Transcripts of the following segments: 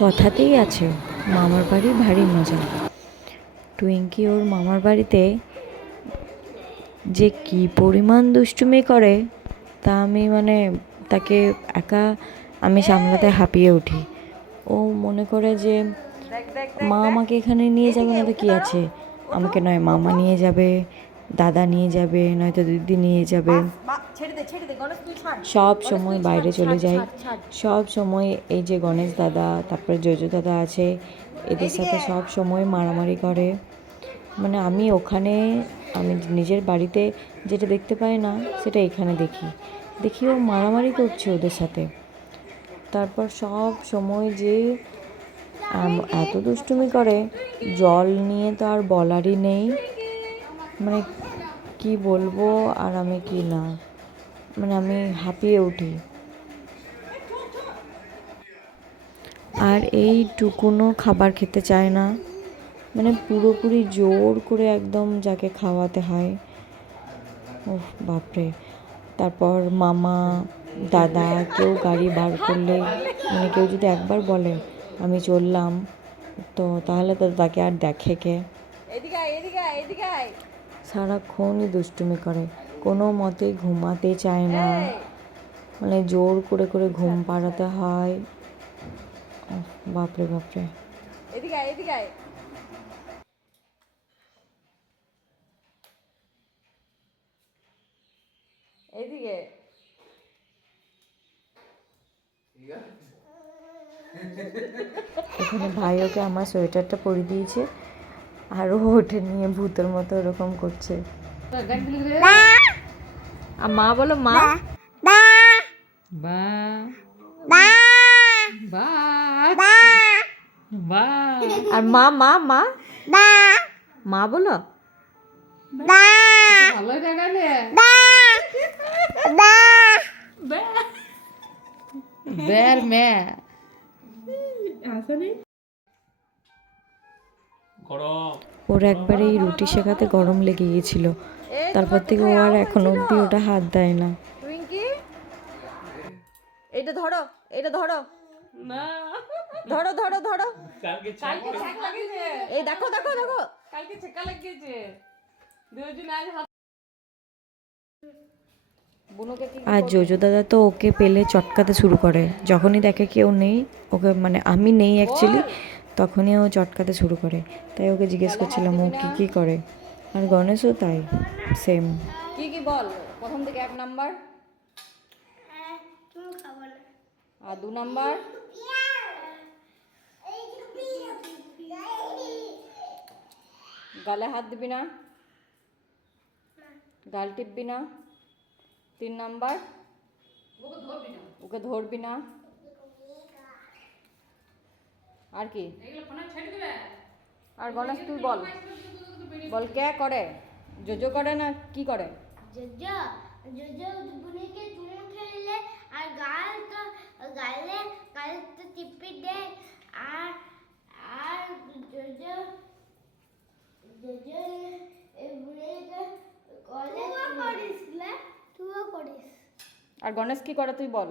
কথাতেই আছে, মামার বাড়ি ভারী মজা। টুইঙ্কি ওর মামার বাড়িতে যে কি পরিমাণ দুষ্টুমি করে, তা আমি মানে তাকে একা আমি সামলাতে হাঁপিয়ে উঠি। ও মনে করে যে, মা আমাকে এখানে নিয়ে যাবে না তো কী আছে? আমাকে নয়, মামা নিয়ে যাবে। দাদা নিয়ে যাবে নয়তো দিদি নিয়ে যাবে। সব সময় বাইরে চলে যাই সব সময় এই যে গণেশ দাদা তারপরে জোজো দাদা আছে এদের সাথে সব সময় মারামারি করে। মানে আমি ওখানে আমি নিজের বাড়িতে যেটা দেখতে পাই না সেটা এখানে দেখি। দেখি ও মারামারি করছে ওদের সাথে। তারপর সব সময় যে এত দুষ্টুমি করে জল নিয়ে তো আর বলারই নেই। মানে কি বলব আর আমি কি না? মানে আমি হাঁপিয়ে উঠি। আর এই এইটুকুনও খাবার খেতে চায় না। মানে পুরোপুরি জোর করে একদম যাকে খাওয়াতে হয়। ওহ বাপরে। তারপর মামা, দাদা কেউ গাড়ি বার করলে মানে কেউ যদি একবার বলে, আমি চললাম, তো তাহলে তো তাকে আর দেখে কে? সারাক্ষণই দুষ্টুমি করে। কোনো মতে ঘুমাতে চায় না। মানে জোর করে করে ঘুম পাড়াতে হয়। বাপরে বাপরে। এদিকে আয়, এদিকে এদিকে। এখানে ভাই ওকে আমার সোয়েটারটা পরিয়ে দিয়েছে। আর ও ওঠে নিয়ে ভূতের মতো এরকম করছে। আর মা বলো মা? বা। বা। বা। আর মা মা মা? মা বলো? ভালো দেখালে। বের মে ওর একবারে এই রুটি শেখাতে গরম লেগে গিয়েছিল। তারপর থেকে ও আর এখনও অব্দি ওটা হাত দেয় না। এটা ধরো এটা ধরো। না। ধরো ধরো ধরো। এই দেখো দেখো দেখো। কালকে ছেকা লাগিয়েছে দুজন আজ হাত আর জোজো দাদা তো ওকে পেলে চটকাতে শুরু করে। যখনই দেখে কেউ নেই ওকে মানে আমি নেই অ্যাকচুয়ালি তখনই ও চটকাতে শুরু করে। তাই ওকে জিজ্ঞেস করছিলাম ও কী কী করে? আর গণেশও তাই সেম কি কি বল প্রথম থেকে এক নাম্বার? আর দু নাম্বার? গালে হাত দিবি না? গাল টিপবি না? তিন নাম্বার? ওকে ধরবি না? আর কি? আর গণেশ তুই বল। বল কে করে? জোজো করে না কি করে? জোজো জোজো বুনিকে চুমু খেললে আর গাল তো গালে গালে তো টিপি দে। আর আর জোজো জোজো বুনিকে কলে করিস লে তুইও করিস। আর গণেশ কি করে তুই বল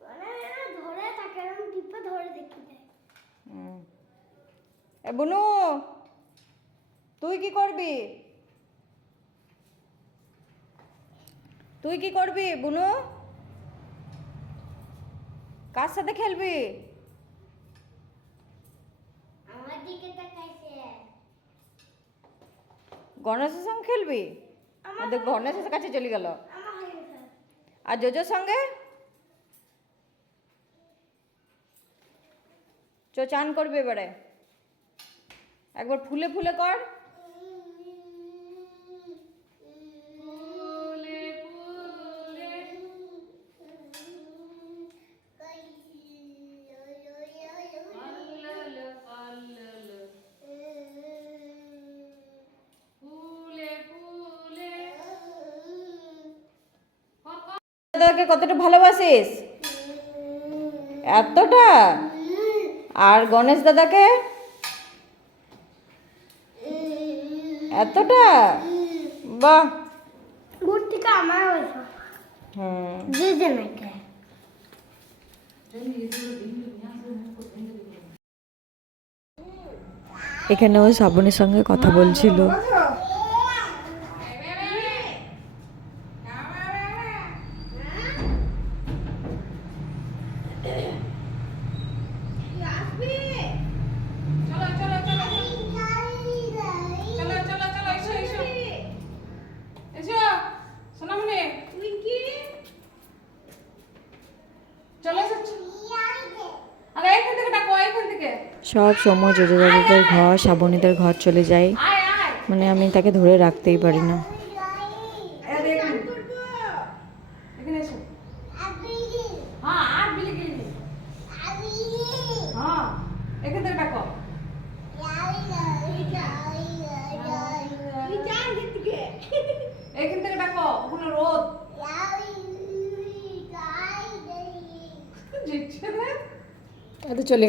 মানে এরা ধরে তাকে এরকম টিপে ধরে দেখি দেয় হুম। এ বুনু তুই কি করবি? তুই কি করবি বুনু? কার সাথে খেলবি? গণেশের সঙ্গে খেলবি? আমাদের গণেশের কাছে চলে গেল। আর জোজোর সঙ্গে? চ চান করবি এবারে। একবার ফুলে ফুলে কর। দাদাকে কতটা ভালোবাসিস? এতটা? আর গণেশ দাদাকে? এতটা? বাহ। মূর্তিটা আমার হয়েছে হুম। যে যে এখানে ও শ্রাবণের সঙ্গে কথা বলছিল। সব সময় জোজো দাদুদের ঘর শ্রাবণীদের ঘর চলে আয় মানে আমি তাকে ধরে রাখতেই পারি না। এই দেখ এখানে। এখানে এসো। হ্যাঁ আর বিলি গেলি হ্যাঁ এখান থেকে ডাকো এখান থেকে ডাকো ওখানে রোদ জিতছে রে এত চলে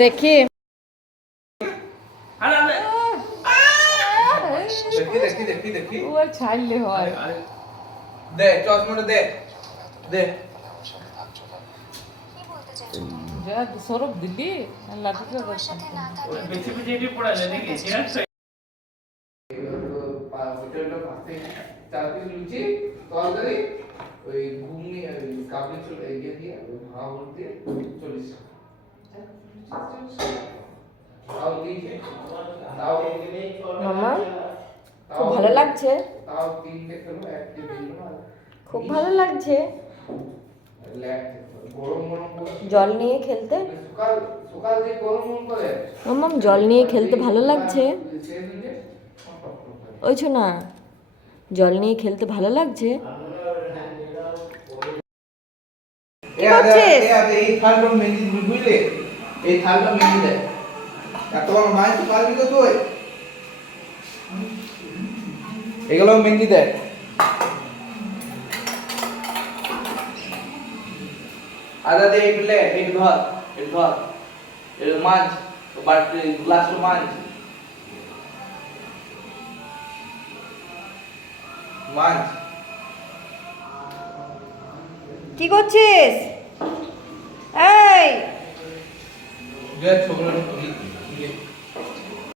গেল দেখি দেখি দেখি দেখি দেখি ও ছাড়লে হয় দে চশমাটা দে দে যা সৌরভ দিল্লি লাঠিটা দেখছেন বেশি বেশি এটি পড়ালে নাকি চেয়ার হোটেলটা পাশে চার পিস লুচি তরকারি ওই ঘুগনি ওই কাবলি চলে এগিয়ে দিয়ে ওই ভাড়া বলতে চল্লিশ তাও দিয়েছে তাও মামা, খুব ভালো লাগছে। খুব ভালো লাগছে। জল নিয়ে খেলতে? মামাম, জল নিয়ে খেলতে ভালো লাগছে? ওই না, জল নিয়ে খেলতে ভালো লাগছে? এ আদে এই থালটা এই থালটা আর তোমার তো পারবি তো তুই? এগুলো মেহেন্দি দে। আদা এই ধর, এই মাছ বাট গ্লাস মাছ। মাছ। কি করছিস? এই যে ছোকরা